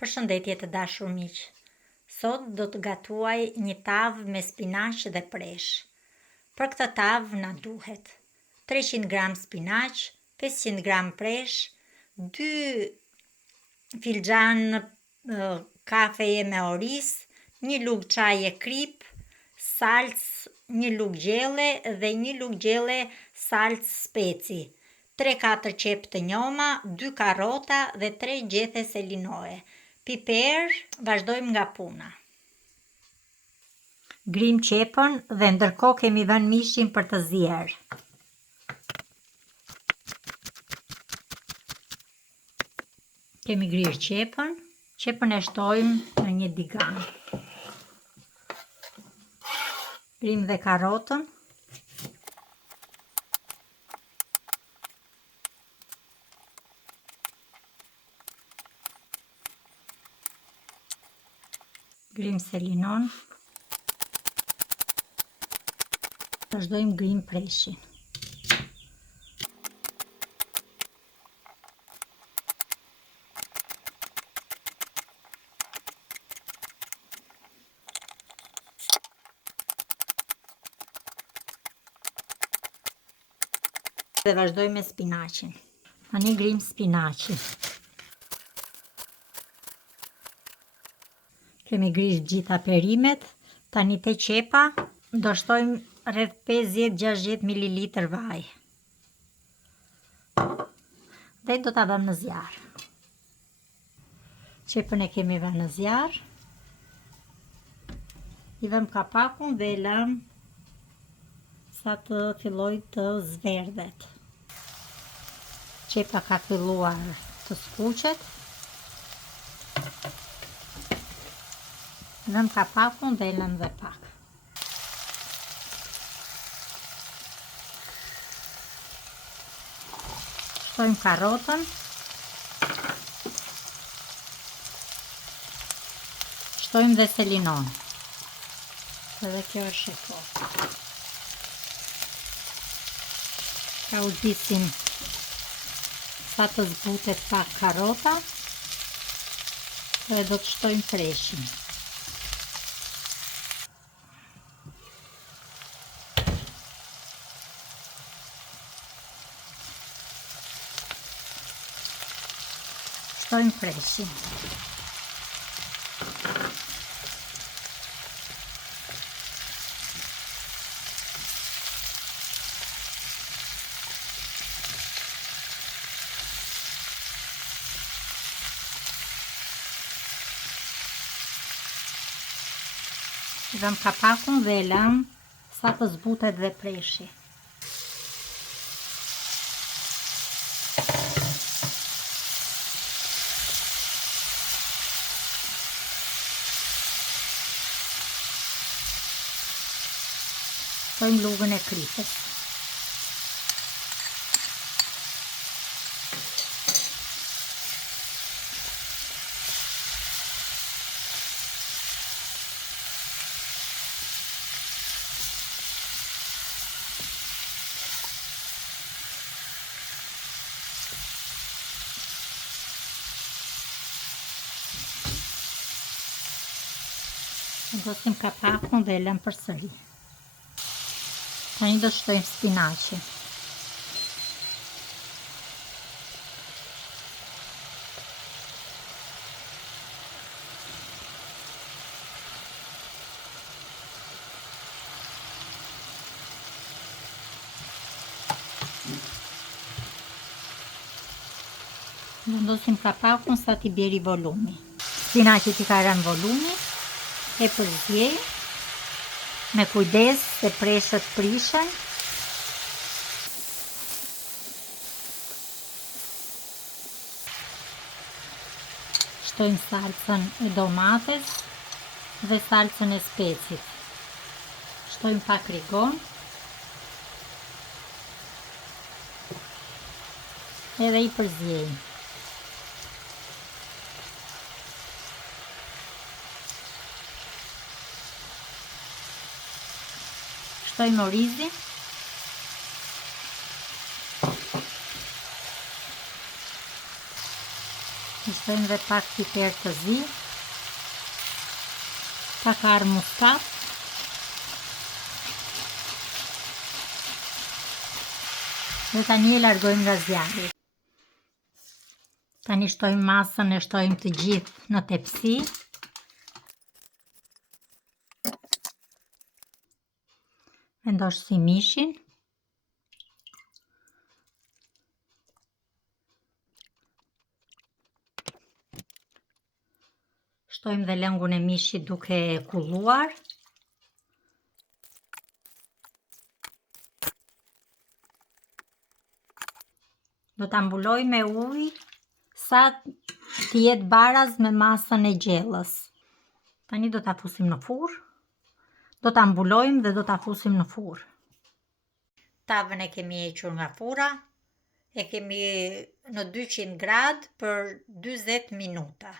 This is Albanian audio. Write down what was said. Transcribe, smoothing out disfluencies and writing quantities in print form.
Përshëndetje të dashur miq. Sot do të gatuaj një tavë me spinaq dhe presh. Për këtë tavë na duhet 300 gram spinaq, 500 gram presh, 2 filxhan kafeje me oris, 1 lugë çaje krip, salcë, 1 lugë gjelle dhe 1 lugë gjelle salcë speci, 3-4 qep të njoma, 2 karrota dhe 3 gjethe selinoe. Piper, vazhdojmë nga puna. Grim qepën dhe ndërkohë kemi vënë mishin për të zier. Kemi grirë qepën e shtojmë në një digan. Grim dhe karrotën. Grim selinon. Vazhdojmë grim preshin. Dhe vazhdojmë me spinaqin. Tani grim spinaqin. Kemi grish gjitha perimet, tani te qepa do shtojmë rreth 50-60 ml vaj. Dhe do ta vëmë në zjarr. Qepën e kemi vënë në zjarr. I vëmë kapakun dhe e lëm sa të filloj të zverdhet. Qepa ka filluar të skuqet. Lëm kapakun dhe lëm dhe pak. Shtojmë karrotën. Shtojmë dhe selinon. Edhe kjo është e fortë. Ka uzdisim sa të zbutet pak karrota. Dhe do të shtojmë preshin. Shtojmë preshin. Vëm kapakun dhe e lëm sa të zbutet dhe preshi. Shtojmë lugën e kripës. Vendosim kapakun dhe e lëm përsëri. Tani do shtojmë spinaqin. Vendosim kapakun sa t'i bjeri volumi. Spinaqit i ka rënë volumi. E përzjej me kujdes se preshët prishen. Shtojmë salcën e domates dhe salcën e specit. Shtojmë pak rigon. Edhe i përzjejmë. Shtojmë orizin. I shtojmë dhe pak piper të zi, pak arë muskat, dhe tani e largojmë nga zjarri. Tani shtojmë masën, e shtojmë të gjithë në tepsi. Vendos si mishin. Shtojmë dhe lëngun e mishit duke kulluar. Do ta mbuloj me ujë sa të jetë baraz me masën e gjellës. Tani do ta fusim në furrë. Do ta mbulojmë dhe do ta fusim në furrë. Tavën e kemi hequr nga furra. E kemi në 200 gradë për 40 minuta.